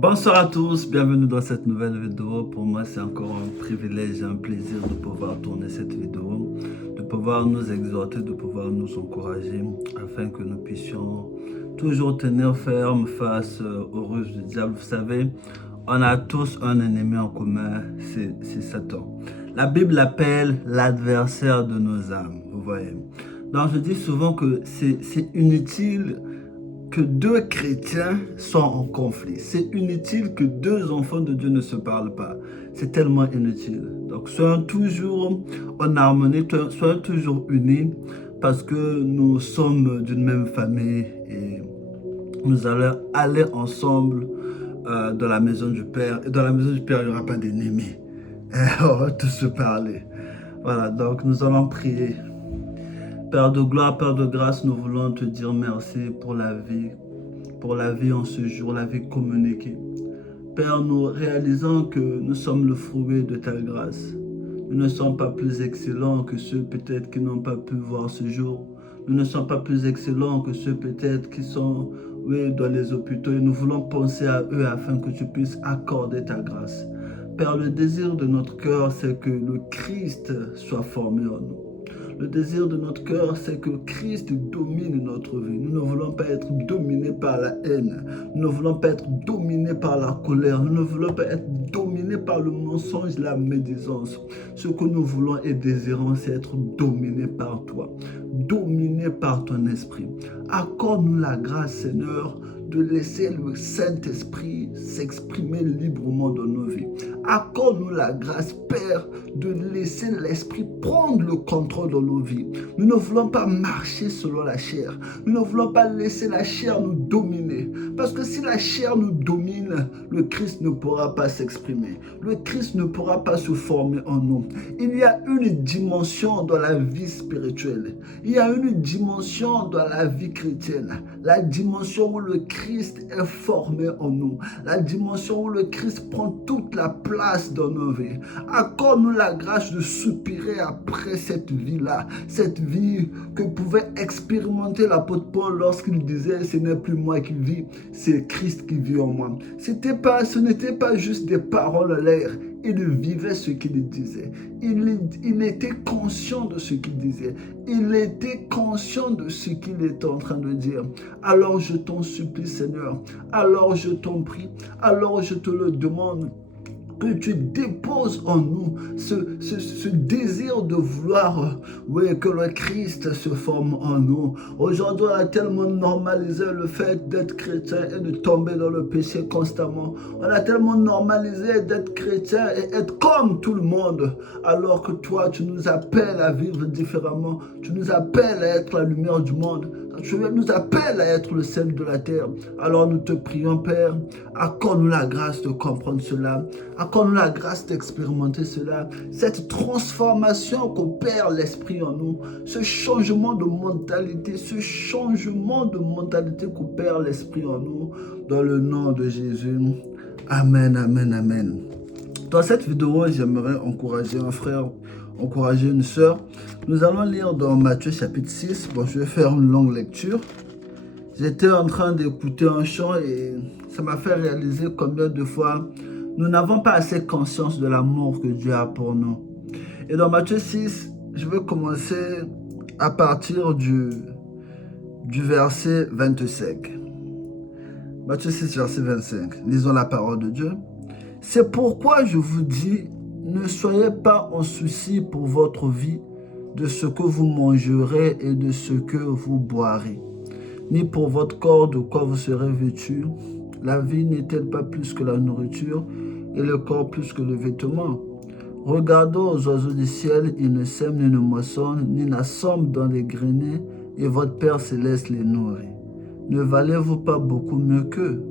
Bonsoir à tous, bienvenue dans cette nouvelle vidéo. Pour moi, c'est encore un privilège et un plaisir de pouvoir tourner cette vidéo, de pouvoir nous exhorter, de pouvoir nous encourager afin que nous puissions toujours tenir ferme face aux ruses du diable. Vous savez, on a tous un ennemi en commun, c'est Satan. La Bible l'appelle l'adversaire de nos âmes, vous voyez. Donc je dis souvent que c'est inutile que deux chrétiens soient en conflit. C'est inutile que deux enfants de Dieu ne se parlent pas. C'est tellement inutile. Donc soyons toujours en harmonie, soyons toujours unis parce que nous sommes d'une même famille et nous allons aller ensemble dans la maison du Père. Et dans la maison du Père, il n'y aura pas d'ennemis. On va tous se parler. Voilà, donc nous allons prier. Père de gloire, Père de grâce, nous voulons te dire merci pour la vie en ce jour, la vie communiquée. Père, nous réalisons que nous sommes le fruit de ta grâce. Nous ne sommes pas plus excellents que ceux peut-être qui n'ont pas pu voir ce jour. Nous ne sommes pas plus excellents que ceux peut-être qui sont dans les hôpitaux. Et nous voulons penser à eux afin que tu puisses accorder ta grâce. Père, le désir de notre cœur, c'est que le Christ soit formé en nous. Le désir de notre cœur, c'est que Christ domine notre vie. Nous ne voulons pas être dominés par la haine. Nous ne voulons pas être dominés par la colère. Nous ne voulons pas être dominés par le mensonge, la médisance. Ce que nous voulons et désirons, c'est être dominés par toi. Dominés par ton esprit. Accorde-nous la grâce, Seigneur, de laisser le Saint-Esprit s'exprimer librement dans nos vies. Accorde-nous la grâce, Père, de laisser l'Esprit prendre le contrôle dans nos vies. Nous ne voulons pas marcher selon la chair. Nous ne voulons pas laisser la chair nous dominer. Parce que si la chair nous domine, le Christ ne pourra pas s'exprimer. Le Christ ne pourra pas se former en nous. Il y a une dimension dans la vie spirituelle. Il y a une dimension dans la vie chrétienne. La dimension où le Christ est formé en nous. La dimension où le Christ prend toute la place dans nos vies. Accorde-nous la grâce de soupirer après cette vie-là. Cette vie que pouvait expérimenter l'apôtre Paul lorsqu'il disait « Ce n'est plus moi qui vis, c'est Christ qui vit en moi ». Ce n'était pas juste des paroles à l'air. Il vivait ce qu'il disait. Il était conscient de ce qu'il disait. Il était conscient de ce qu'il était en train de dire. Alors je t'en supplie, Seigneur. Alors je t'en prie. Alors je te le demande. Que tu déposes en nous ce désir de vouloir que le Christ se forme en nous. Aujourd'hui, on a tellement normalisé le fait d'être chrétien et de tomber dans le péché constamment. On a tellement normalisé d'être chrétien et être comme tout le monde. Alors que toi, tu nous appelles à vivre différemment. Tu nous appelles à être la lumière du monde. Tu nous appelles à être le sel de la terre. Alors nous te prions, Père, accorde-nous la grâce de comprendre cela. Accorde-nous la grâce d'expérimenter cela. Cette transformation qu'opère l'Esprit en nous. Ce changement de mentalité. Ce changement de mentalité qu'opère l'Esprit en nous. Dans le nom de Jésus. Amen, amen, amen. Dans cette vidéo, j'aimerais encourager un frère, encourager une sœur. Nous allons lire dans Matthieu chapitre 6. Bon, je vais faire une longue lecture. J'étais en train d'écouter un chant et ça m'a fait réaliser combien de fois nous n'avons pas assez conscience de l'amour que Dieu a pour nous. Et dans Matthieu 6, je vais commencer à partir du verset 25. Matthieu 6, verset 25. Lisons la parole de Dieu. C'est pourquoi je vous dis, ne soyez pas en souci pour votre vie, de ce que vous mangerez et de ce que vous boirez, ni pour votre corps de quoi vous serez vêtu. La vie n'est-elle pas plus que la nourriture, et le corps plus que le vêtement? Regardons aux oiseaux du ciel, ils ne sèment ni ne moissonnent, ni n'assemblent dans les greniers, et votre Père céleste les nourrit. Ne valez-vous pas beaucoup mieux qu'eux?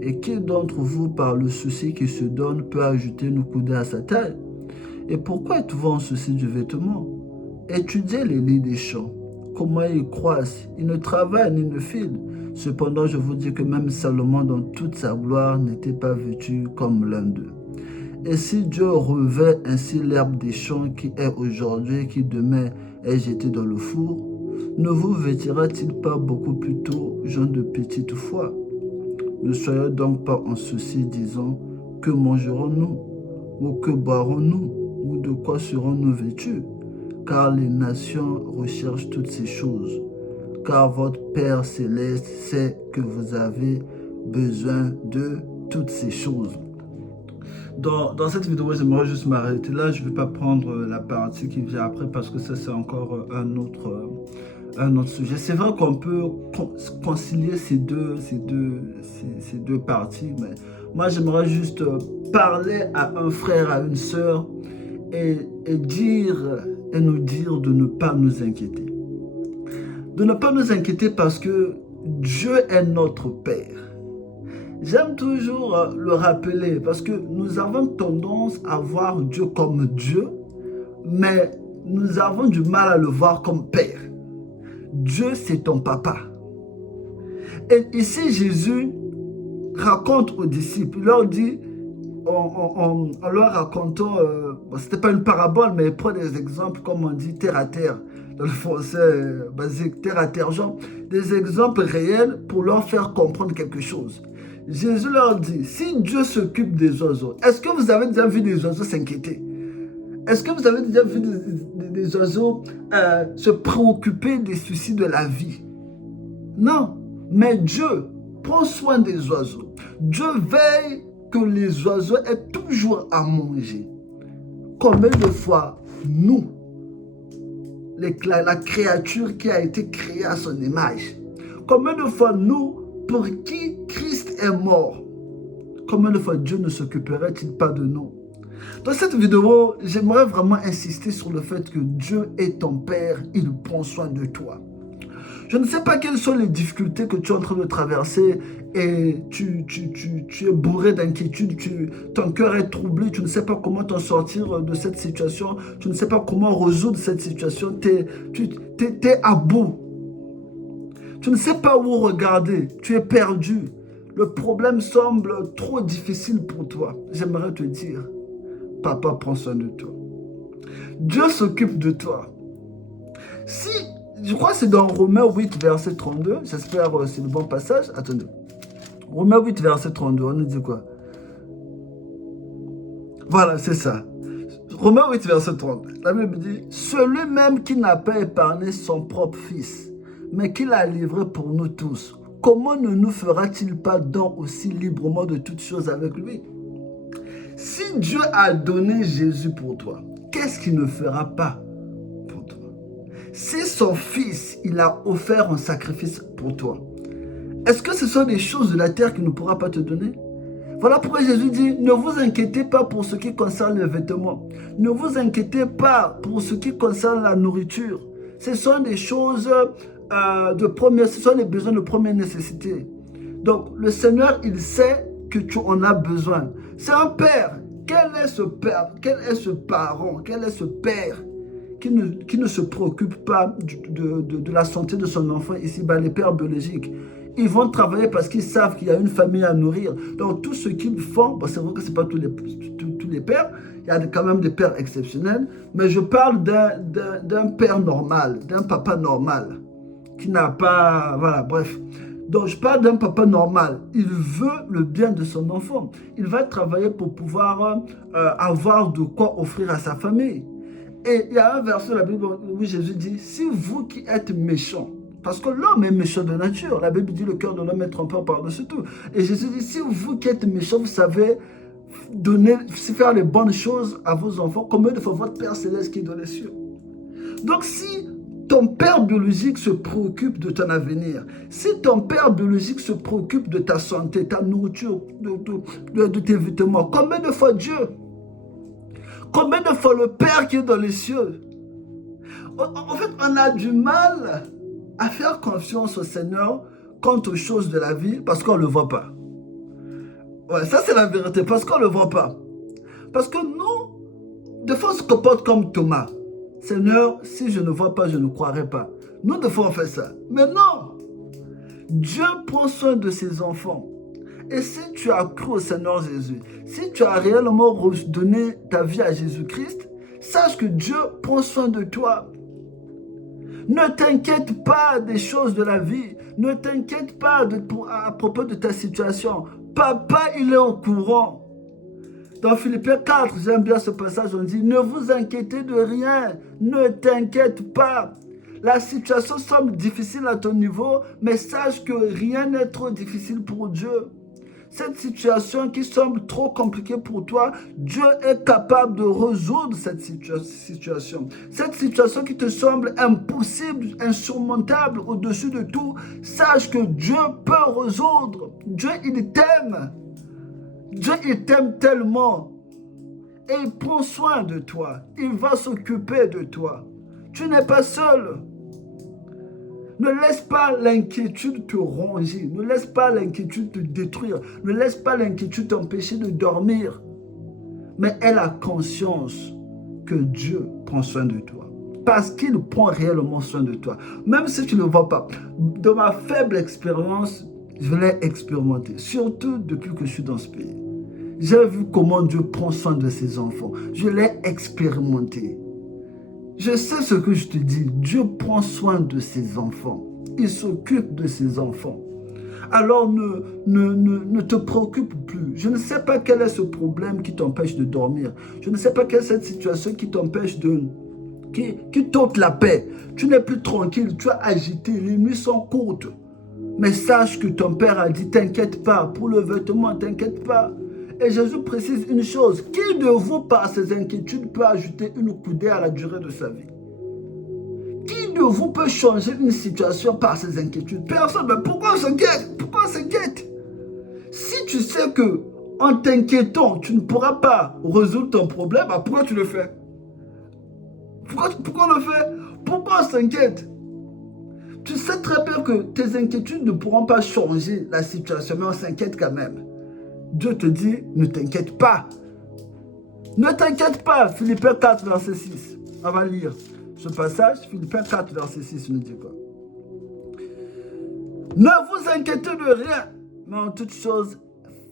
Et qui d'entre vous, par le souci qui se donne, peut ajouter une coudée à sa taille? Et pourquoi êtes-vous en souci du vêtement? Étudiez les lits des champs. Comment ils croissent? Ils ne travaillent ni ne filent. Cependant, je vous dis que même Salomon, dans toute sa gloire, n'était pas vêtu comme l'un d'eux. Et si Dieu revêt ainsi l'herbe des champs qui est aujourd'hui, qui demain est jetée dans le four, ne vous vêtira-t-il pas beaucoup plus tôt, gens de petite foi? Ne soyons donc pas en souci disant, que mangerons-nous? Ou que boirons-nous? Ou de quoi serons-nous vêtus? Car les nations recherchent toutes ces choses. Car votre Père céleste sait que vous avez besoin de toutes ces choses. Dans cette vidéo, j'aimerais juste m'arrêter là. Je ne vais pas prendre la partie qui vient après parce que ça, c'est encore un autre sujet. C'est vrai qu'on peut concilier ces deux parties, mais moi, j'aimerais juste parler à un frère, à une sœur et nous dire de ne pas nous inquiéter. De ne pas nous inquiéter parce que Dieu est notre Père. J'aime toujours le rappeler parce que nous avons tendance à voir Dieu comme Dieu, mais nous avons du mal à le voir comme Père. Dieu, c'est ton papa. Et ici, Jésus raconte aux disciples, il leur dit, en leur racontant, c'était pas une parabole, mais il prend des exemples, comme on dit, terre à terre, dans le français basique, terre à terre, genre, des exemples réels pour leur faire comprendre quelque chose. Jésus leur dit, si Dieu s'occupe des oiseaux, est-ce que vous avez déjà vu des oiseaux s'inquiéter? Est-ce que vous avez déjà vu des oiseaux se préoccuper des soucis de la vie? Non, mais Dieu prend soin des oiseaux. Dieu veille que les oiseaux aient toujours à manger. Combien de fois, nous, la créature qui a été créée à son image, combien de fois nous, pour qui Christ est mort, combien de fois Dieu ne s'occuperait-il pas de nous? Dans cette vidéo, j'aimerais vraiment insister sur le fait que Dieu est ton Père, il prend soin de toi. Je ne sais pas quelles sont les difficultés que tu es en train de traverser et tu es bourré d'inquiétude, ton cœur est troublé, tu ne sais pas comment t'en sortir de cette situation, tu ne sais pas comment résoudre cette situation, tu es à bout. Tu ne sais pas où regarder, tu es perdu. Le problème semble trop difficile pour toi. J'aimerais te dire, papa prend soin de toi. Dieu s'occupe de toi. Si, je crois que c'est dans Romains 8, verset 32, j'espère que c'est le bon passage. Attendez. Romains 8, verset 32, on nous dit quoi? Voilà, c'est ça. Romains 8, verset 32. La Bible dit, celui-même qui n'a pas épargné son propre fils, mais qui l'a livré pour nous tous, comment ne nous fera-t-il pas don aussi librement de toutes choses avec lui? Si Dieu a donné Jésus pour toi, qu'est-ce qu'il ne fera pas pour toi? Si son fils, il a offert un sacrifice pour toi, est-ce que ce sont des choses de la terre qu'il ne pourra pas te donner? Voilà pourquoi Jésus dit, ne vous inquiétez pas pour ce qui concerne les vêtements. Ne vous inquiétez pas pour ce qui concerne la nourriture. Ce sont des choses ce sont les besoins de première nécessité. Donc, le Seigneur, il sait que tu en as besoin. C'est un père. Quel est ce père? Quel est ce parent? Quel est ce père qui ne se préoccupe pas de la santé de son enfant ici, les pères biologiques? Ils vont travailler parce qu'ils savent qu'il y a une famille à nourrir. Donc, tout ce qu'ils font, c'est vrai que ce n'est pas tous les pères, il y a quand même des pères exceptionnels, mais je parle d'un père normal, d'un papa normal, qui n'a pas... Voilà, bref. Donc, je parle d'un papa normal. Il veut le bien de son enfant. Il va travailler pour pouvoir avoir de quoi offrir à sa famille. Et il y a un verset de la Bible où Jésus dit, si vous qui êtes méchants, parce que l'homme est méchant de nature. La Bible dit le cœur de l'homme est trompeur par-dessus tout. Et Jésus dit, si vous qui êtes méchants, vous savez faire les bonnes choses à vos enfants, combien de fois votre Père Céleste qui est dans les cieux? Donc si ton père biologique se préoccupe de ton avenir, si ton père biologique se préoccupe de ta santé, ta nourriture, de tes vêtements, combien de fois Dieu? Combien de fois le Père qui est dans les cieux? En fait, on a du mal à faire confiance au Seigneur quant aux choses de la vie parce qu'on ne le voit pas. Ouais, ça c'est la vérité, parce qu'on ne le voit pas. Parce que nous, des fois on se comporte comme Thomas. Seigneur, si je ne vois pas, je ne croirai pas. Nous, des fois on fait ça. Mais non! Dieu prend soin de ses enfants. Et si tu as cru au Seigneur Jésus, si tu as réellement donné ta vie à Jésus-Christ, sache que Dieu prend soin de toi. Ne t'inquiète pas des choses de la vie. Ne t'inquiète pas à propos de ta situation. Papa, il est au courant. Dans Philippiens 4, j'aime bien ce passage, on dit, ne vous inquiétez de rien, ne t'inquiète pas. La situation semble difficile à ton niveau, mais sache que rien n'est trop difficile pour Dieu. Cette situation qui semble trop compliquée pour toi, Dieu est capable de résoudre cette situation. Cette situation qui te semble impossible, insurmontable, au-dessus de tout, sache que Dieu peut résoudre. Dieu, il t'aime. Dieu, il t'aime tellement. Et il prend soin de toi. Il va s'occuper de toi. Tu n'es pas seul. Ne laisse pas l'inquiétude te ronger. Ne laisse pas l'inquiétude te détruire. Ne laisse pas l'inquiétude t'empêcher de dormir. Mais aie la conscience que Dieu prend soin de toi. Parce qu'il prend réellement soin de toi. Même si tu ne le vois pas. De ma faible expérience, je l'ai expérimenté. Surtout depuis que je suis dans ce pays. J'ai vu comment Dieu prend soin de ses enfants. Je l'ai expérimenté. Je sais ce que je te dis. Dieu prend soin de ses enfants. Il s'occupe de ses enfants. Alors ne te préoccupe plus. Je ne sais pas quel est ce problème qui t'empêche de dormir. Je ne sais pas quelle est cette situation qui t'empêche qui t'ôte la paix. Tu n'es plus tranquille, tu es agité, les nuits sont courtes. Mais sache que ton Père a dit, t'inquiète pas, pour le vêtement, t'inquiète pas. Et Jésus précise une chose, qui de vous, par ses inquiétudes, peut ajouter une coudée à la durée de sa vie? Qui de vous peut changer une situation par ses inquiétudes? Personne. Mais pourquoi on s'inquiète? Pourquoi on s'inquiète? Si tu sais que en t'inquiétant, tu ne pourras pas résoudre ton problème, bah pourquoi tu le fais? Pourquoi on le fait? Pourquoi on s'inquiète? Tu sais très bien que tes inquiétudes ne pourront pas changer la situation, mais on s'inquiète quand même. Dieu te dit, ne t'inquiète pas. Ne t'inquiète pas. Philippiens 4, verset 6. On va lire ce passage. Philippiens 4, verset 6 nous dit quoi? Ne vous inquiétez de rien, mais en toute chose,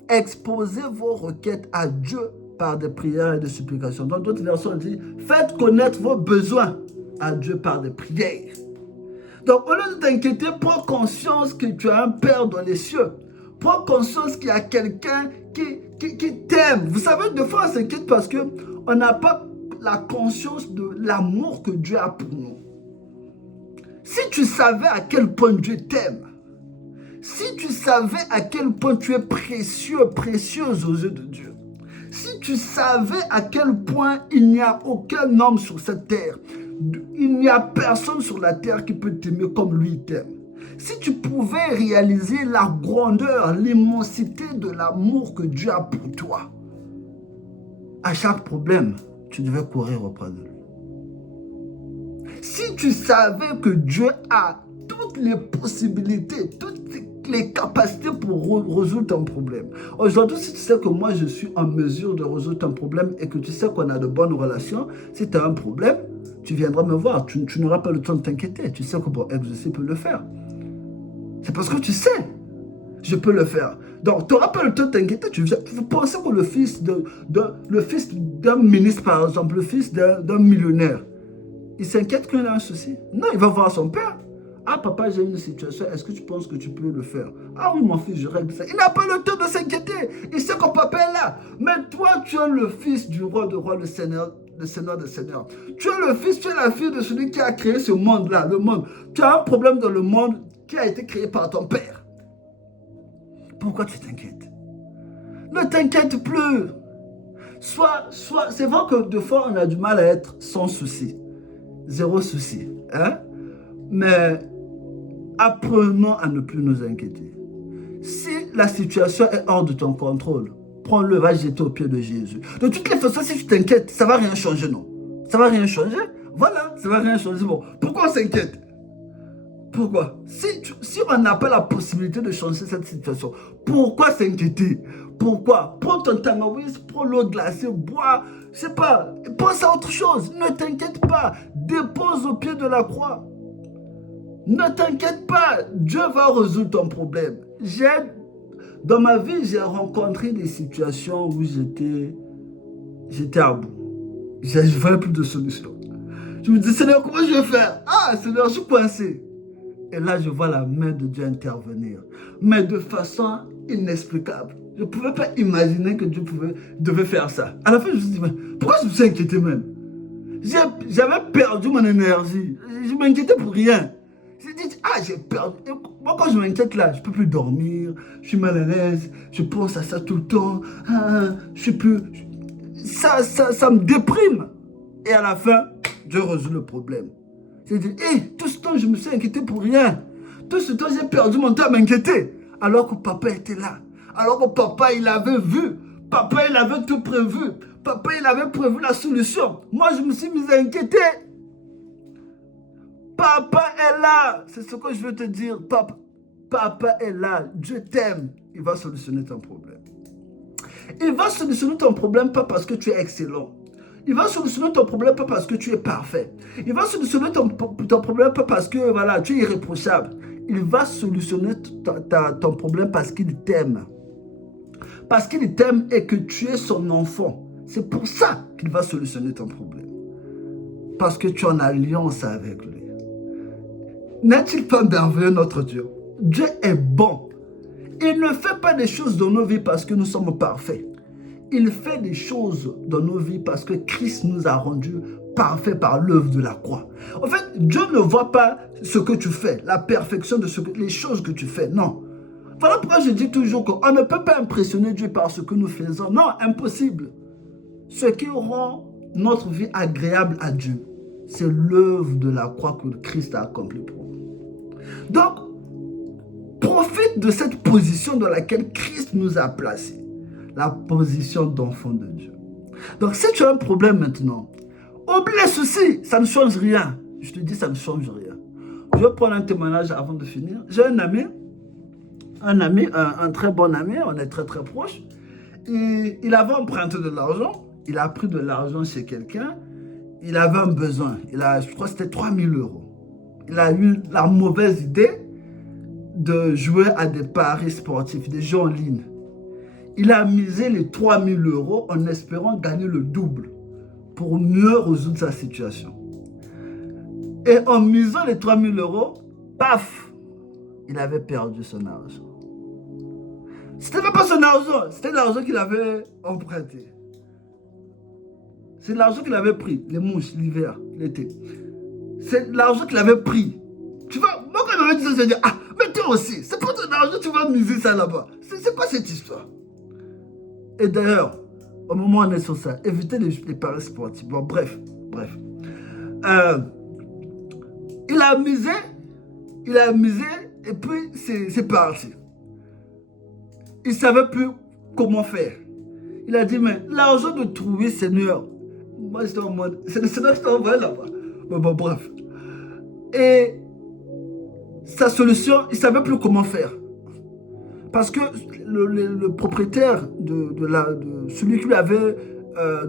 exposez vos requêtes à Dieu par des prières et des supplications. Dans d'autres versions, on dit, faites connaître vos besoins à Dieu par des prières. Donc, au lieu de t'inquiéter, prends conscience que tu as un Père dans les cieux. Prends conscience qu'il y a quelqu'un qui t'aime. Vous savez, des fois, on s'inquiète parce qu'on n'a pas la conscience de l'amour que Dieu a pour nous. Si tu savais à quel point Dieu t'aime, si tu savais à quel point tu es précieux, précieuse aux yeux de Dieu, si tu savais à quel point il n'y a aucun homme sur cette terre, il n'y a personne sur la terre qui peut t'aimer comme lui t'aime. Si tu pouvais réaliser la grandeur, l'immensité de l'amour que Dieu a pour toi, à chaque problème, tu devais courir auprès de lui. Si tu savais que Dieu a toutes les possibilités, toutes les capacités pour résoudre ton problème. Aujourd'hui, si tu sais que moi, je suis en mesure de résoudre ton problème et que tu sais qu'on a de bonnes relations, si tu as un problème, tu viendras me voir. Tu n'auras pas le temps de t'inquiéter. Tu sais que bon, je peux le faire. C'est parce que tu sais, je peux le faire. Donc, tu n'auras pas le temps de t'inquiéter. Tu penses que le fils d'un ministre, par exemple, le fils d'un millionnaire, il s'inquiète qu'il a un souci? Non, il va voir son père. Ah, papa, j'ai une situation. Est-ce que tu penses que tu peux le faire? Ah oui, mon fils, je règle ça. Il n'a pas le temps de s'inquiéter. Il sait que papa est là. Mais toi, tu es le fils du roi de rois, le Seigneur des seigneurs. Tu es le fils, tu es la fille de celui qui a créé ce monde-là, le monde. Tu as un problème dans le monde qui a été créé par ton père. Pourquoi tu t'inquiètes? Ne t'inquiète plus. C'est vrai que des fois, on a du mal à être sans souci. Zéro souci. Hein? Mais apprenons à ne plus nous inquiéter. Si la situation est hors de ton contrôle, prends-le, va jeter au pied de Jésus. De toutes les façons, si tu t'inquiètes, ça ne va rien changer, non? Ça ne va rien changer? Voilà, ça ne va rien changer. Bon, pourquoi on s'inquiète? Pourquoi? Si on n'a pas la possibilité de changer cette situation, pourquoi s'inquiéter? Pourquoi? Prends ton tangawiz, prends l'eau glacée, bois, je sais pas, pense à autre chose. Ne t'inquiète pas, dépose au pied de la croix. Ne t'inquiète pas, Dieu va résoudre ton problème. Dans ma vie, j'ai rencontré des situations où j'étais à bout. Je ne voyais plus de solution. Je me dis, Seigneur, comment je vais faire? Ah, Seigneur, je suis coincé. Et là, je vois la main de Dieu intervenir. Mais de façon inexplicable. Je ne pouvais pas imaginer que Dieu devait faire ça. À la fin, je me suis dit, mais pourquoi je me suis inquiété même? J'avais perdu mon énergie. Je m'inquiétais pour rien. J'ai dit, ah, j'ai perdu. Et moi, quand je m'inquiète là, je ne peux plus dormir. Je suis mal à l'aise. Je pense à ça tout le temps. Ah, je suis plus... Ça me déprime. Et à la fin, Dieu résout le problème. J'ai dit, hé, tout ce temps, je me suis inquiété pour rien. Tout ce temps, j'ai perdu mon temps à m'inquiéter. Alors que papa était là. Alors que papa, il avait vu. Papa, il avait tout prévu. Papa, il avait prévu la solution. Moi, je me suis mis à inquiéter. Papa est là. C'est ce que je veux te dire. Papa est là. Dieu t'aime. Il va solutionner ton problème. Il va solutionner ton problème pas parce que tu es excellent. Il va solutionner ton problème pas parce que tu es parfait. Il va solutionner ton problème pas parce que voilà, tu es irréprochable. Il va solutionner ton problème parce qu'il t'aime. Parce qu'il t'aime et que tu es son enfant. C'est pour ça qu'il va solutionner ton problème. Parce que tu es en alliance avec lui. N'est-il pas merveilleux notre Dieu? Dieu est bon. Il ne fait pas des choses dans nos vies parce que nous sommes parfaits. Il fait des choses dans nos vies parce que Christ nous a rendus parfaits par l'œuvre de la croix. En fait, Dieu ne voit pas ce que tu fais, la perfection de les choses que tu fais. Non. Voilà pourquoi je dis toujours qu'on ne peut pas impressionner Dieu par ce que nous faisons. Non, impossible. Ce qui rend notre vie agréable à Dieu, c'est l'œuvre de la croix que Christ a accomplie pour nous. Donc, profite de cette position dans laquelle Christ nous a placés. La position d'enfant de Dieu. Donc, si tu as un problème maintenant, oublie les soucis, ça ne change rien. Je te dis, ça ne change rien. Je vais prendre un témoignage avant de finir. J'ai un ami, un très bon ami, on est très très proches. Il avait emprunté de l'argent, il a pris de l'argent chez quelqu'un, il avait un besoin, je crois que c'était 3 000 €. Il a eu la mauvaise idée de jouer à des paris sportifs, des jeux en ligne. Il a misé les 3 000 € en espérant gagner le double pour mieux résoudre sa situation. Et en misant les 3 000 €, paf, il avait perdu son argent. C'était même pas son argent, c'était l'argent qu'il avait emprunté. C'est l'argent qu'il avait pris, les mouches, l'hiver, l'été. C'est l'argent qu'il avait pris. Tu vois, moi quand on me dit ça, je dis, ah, mais toi aussi, c'est pas ton argent, tu vas miser ça là-bas. C'est quoi cette histoire? Et d'ailleurs, au moment où on est sur ça, évitez les paris sportifs. Bon, bref. Il a misé, et puis c'est parti. Il ne savait plus comment faire. Il a dit, mais l'argent de trouver, Seigneur, moi j'étais en mode, c'est le Seigneur qui t'a envoyé là-bas. Bon, bref. Et sa solution, il ne savait plus comment faire. Parce que le propriétaire de celui qui lui avait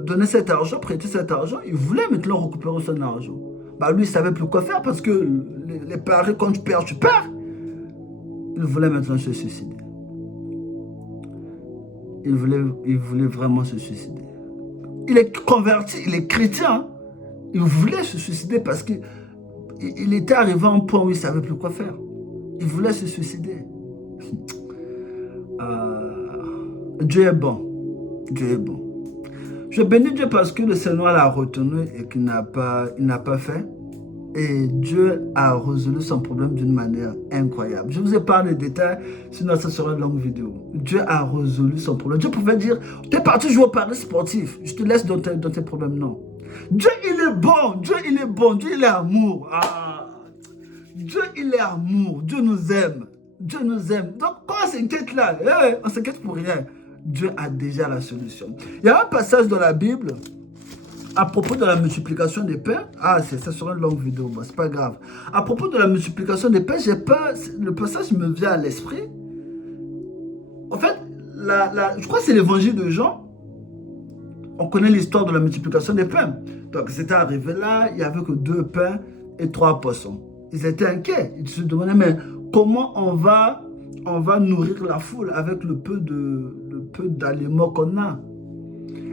donné cet argent, prêté cet argent, il voulait maintenant récupérer son argent. Bah lui, il ne savait plus quoi faire parce que les paris, quand tu perds, tu perds. Il voulait maintenant se suicider. Il voulait vraiment se suicider. Il est converti, il est chrétien. Il voulait se suicider parce qu'il était arrivé à un point où il ne savait plus quoi faire. Il voulait se suicider. Dieu est bon. Dieu est bon. Je bénis Dieu parce que le Seigneur l'a retenu et qu'il n'a pas fait. Et Dieu a résolu son problème d'une manière incroyable. Je vous ai parlé des détails, sinon ça sera une longue vidéo. Dieu a résolu son problème. Dieu pouvait dire, tu es parti jouer au paris sportif, je te laisse dans tes problèmes. Non. Dieu, il est bon. Dieu, il est bon. Dieu, il est amour. Dieu, il est amour. Dieu nous aime. Dieu nous aime. Donc, quand on s'inquiète là, on s'inquiète pour rien. Dieu a déjà la solution. Il y a un passage dans la Bible à propos de la multiplication des pains. Ça sera une longue vidéo, bon, c'est pas grave. À propos de la multiplication des pains, le passage me vient à l'esprit. En fait, je crois que c'est l'évangile de Jean. On connaît l'histoire de la multiplication des pains. Donc, c'était arrivé là, il n'y avait que 2 pains et 3 poissons. Ils étaient inquiets. Ils se demandaient, mais comment on va nourrir la foule avec le peu d'aliments qu'on a?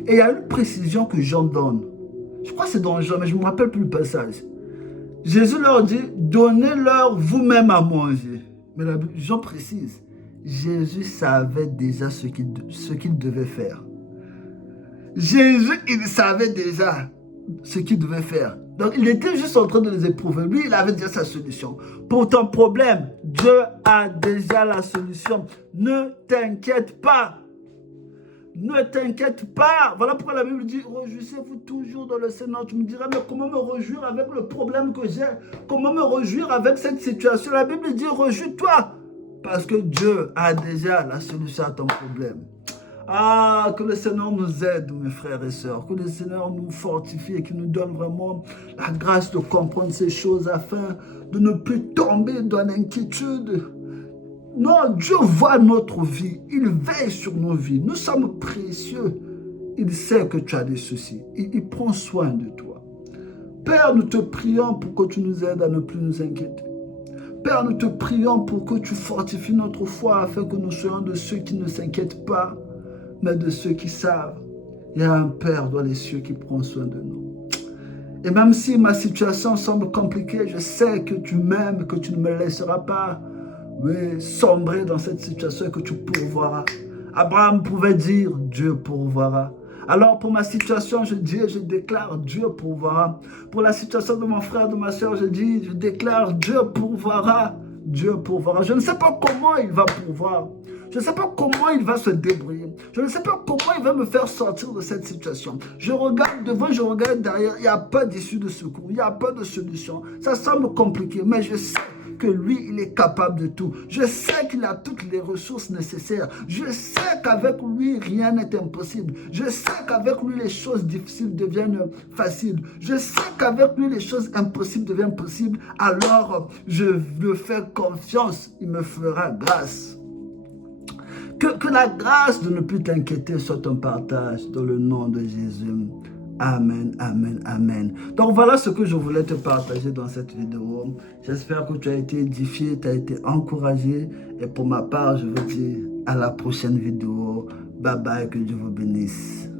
Et il y a une précision que Jean donne. Je crois que c'est dans Jean, mais je ne me rappelle plus le passage. Jésus leur dit, donnez-leur vous-même à manger. Mais la Jean précise, Jésus savait déjà ce qu'il devait faire. Jésus, il savait déjà ce qu'il devait faire. Donc, il était juste en train de les éprouver. Lui, il avait déjà sa solution. Pour ton problème, Dieu a déjà la solution. Ne t'inquiète pas. Ne t'inquiète pas. Voilà pourquoi la Bible dit, réjouissez-vous toujours dans le Seigneur. Tu me diras, mais comment me réjouir avec le problème que j'ai? Comment me réjouir avec cette situation? La Bible dit, réjouis-toi. Parce que Dieu a déjà la solution à ton problème. Ah, que le Seigneur nous aide, mes frères et sœurs. Que le Seigneur nous fortifie et qu'il nous donne vraiment la grâce de comprendre ces choses afin de ne plus tomber dans l'inquiétude. Non, Dieu voit notre vie. Il veille sur nos vies. Nous sommes précieux. Il sait que tu as des soucis. Il prend soin de toi. Père, nous te prions pour que tu nous aides à ne plus nous inquiéter. Père, nous te prions pour que tu fortifies notre foi afin que nous soyons de ceux qui ne s'inquiètent pas, mais de ceux qui savent. Il y a un Père dans les cieux qui prend soin de nous. Et même si ma situation semble compliquée, je sais que tu m'aimes et que tu ne me laisseras pas sombrer dans cette situation et que tu pourvoiras. Abraham pouvait dire, Dieu pourvoira. Alors pour ma situation, je dis et je déclare, Dieu pourvoira. Pour la situation de mon frère, de ma soeur, je dis, je déclare, Dieu pourvoira. Dieu pourvoira. Je ne sais pas comment il va pourvoir. Je ne sais pas comment il va se débrouiller. Je ne sais pas comment il va me faire sortir de cette situation. Je regarde devant, je regarde derrière. Il n'y a pas d'issue de secours. Il n'y a pas de solution. Ça semble compliqué, mais je sais que lui, il est capable de tout. Je sais qu'il a toutes les ressources nécessaires. Je sais qu'avec lui, rien n'est impossible. Je sais qu'avec lui, les choses difficiles deviennent faciles. Je sais qu'avec lui, les choses impossibles deviennent possibles. Alors, je lui fais confiance. Il me fera grâce. Que la grâce de ne plus t'inquiéter soit ton partage dans le nom de Jésus. Amen, amen, amen. Donc voilà ce que je voulais te partager dans cette vidéo. J'espère que tu as été édifié, tu as été encouragé. Et pour ma part, je veux dire à la prochaine vidéo. Bye bye, que Dieu vous bénisse.